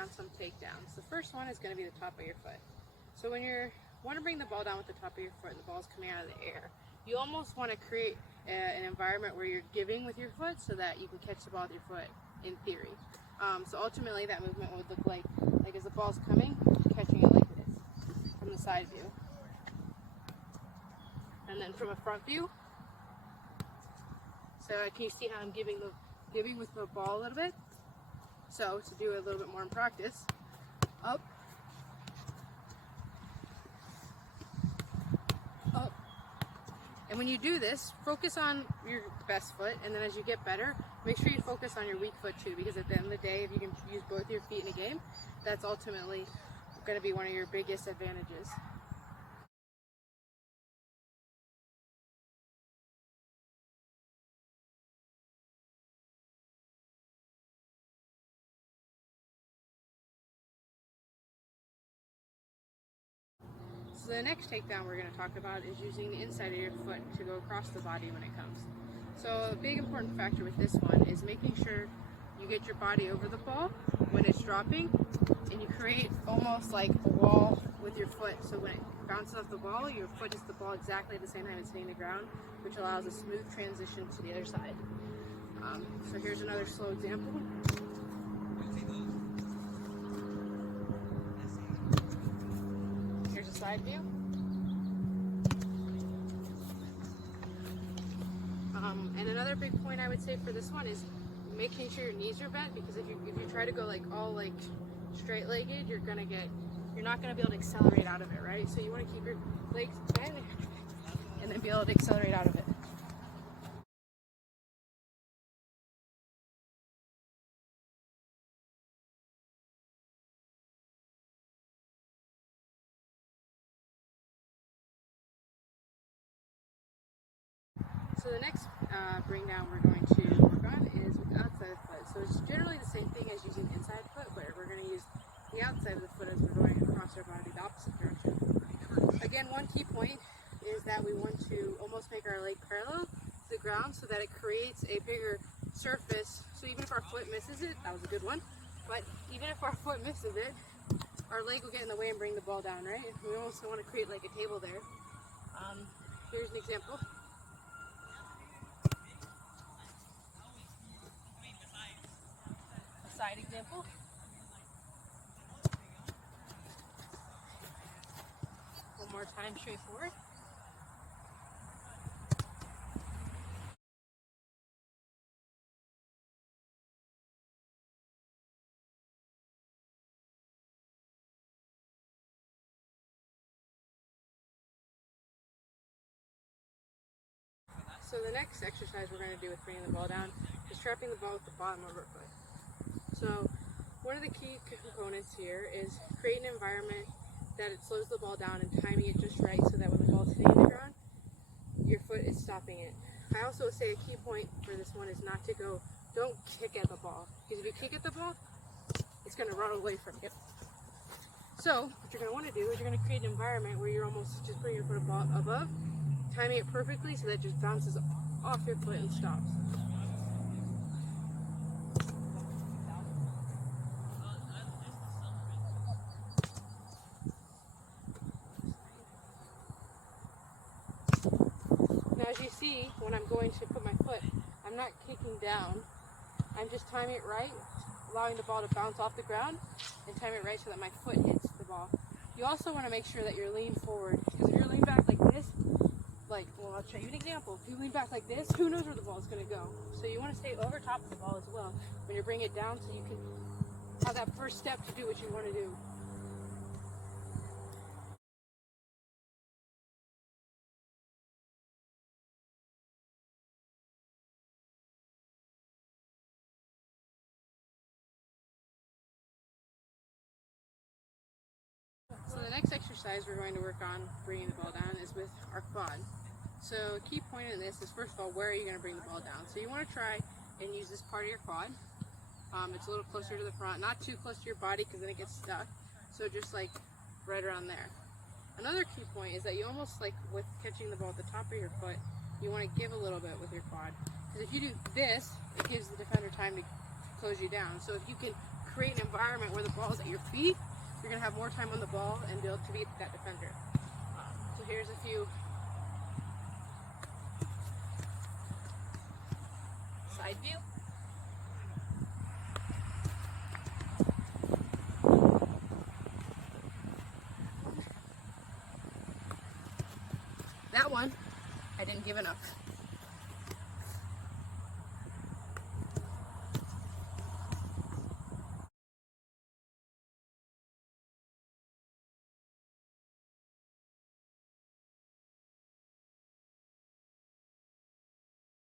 on some takedowns. The first one is going to be the top of your foot. So when you want to bring the ball down with the top of your foot and the ball's coming out of the air, you almost want to create an environment where you're giving with your foot so that you can catch the ball with your foot in theory. So ultimately that movement would look like as the ball's coming, catching it like this from the side view. And then from a front view. So can you see how I'm giving with the ball a little bit? So to do it a little bit more in practice, up, up. And when you do this, focus on your best foot, and then as you get better, make sure you focus on your weak foot too, because at the end of the day, if you can use both your feet in a game, that's ultimately going to be one of your biggest advantages. So the next takedown we're going to talk about is using the inside of your foot to go across the body when it comes. So a big important factor with this one is making sure you get your body over the ball when it's dropping, and you create almost like a wall with your foot. So when it bounces off the ball, your foot hits the ball exactly at the same time it's hitting the ground, which allows a smooth transition to the other side. So here's another slow example. Here's a side view. And another big point I would say for this one is making sure your knees are bent, because if you try to go all straight-legged, you're not gonna be able to accelerate out of it, right? So you want to keep your legs bent and then be able to accelerate out of it. So the next bring down we're going to work on is with the outside of the foot. So it's generally the same thing as using the inside foot, but we're going to use the outside of the foot as we're going across our body the opposite direction. Again, one key point is that we want to almost make our leg parallel to the ground so that it creates a bigger surface. So even if our foot misses it, that was a good one, but even if our foot misses it, our leg will get in the way and bring the ball down, right? We also want to create like a table there. Here's an example. Side example. One more time, straightforward. So the next exercise we're going to do with bringing the ball down is trapping the ball with the bottom of our foot. So one of the key components here is create an environment that it slows the ball down and timing it just right so that when the ball's hitting the ground, your foot is stopping it. I also say a key point for this one is don't kick at the ball, because if you kick at the ball, it's going to run away from you. So what you're going to want to do is you're going to create an environment where you're almost just putting your foot above, timing it perfectly so that it just bounces off your foot and stops. Now as you see, when I'm going to put my foot, I'm not kicking down. I'm just timing it right, allowing the ball to bounce off the ground, and time it right so that my foot hits the ball. You also want to make sure that you're leaned forward, because if you're leaned back like this, well, I'll show you an example. If you lean back like this, who knows where the ball is going to go? So you want to stay over top of the ball as well when you bring it down, so you can have that first step to do what you want to do. So the next exercise we're going to work on bringing the ball down is with our quad. So a key point in this is, first of all, where are you going to bring the ball down? So you want to try and use this part of your quad. It's a little closer to the front, not too close to your body because then it gets stuck. So just right around there. Another key point is that you almost with catching the ball at the top of your foot, you want to give a little bit with your quad. Because if you do this, it gives the defender time to close you down. So if you can create an environment where the ball is at your feet, you're going to have more time on the ball and be able to beat that defender. So here's a few side view. That one, I didn't give enough.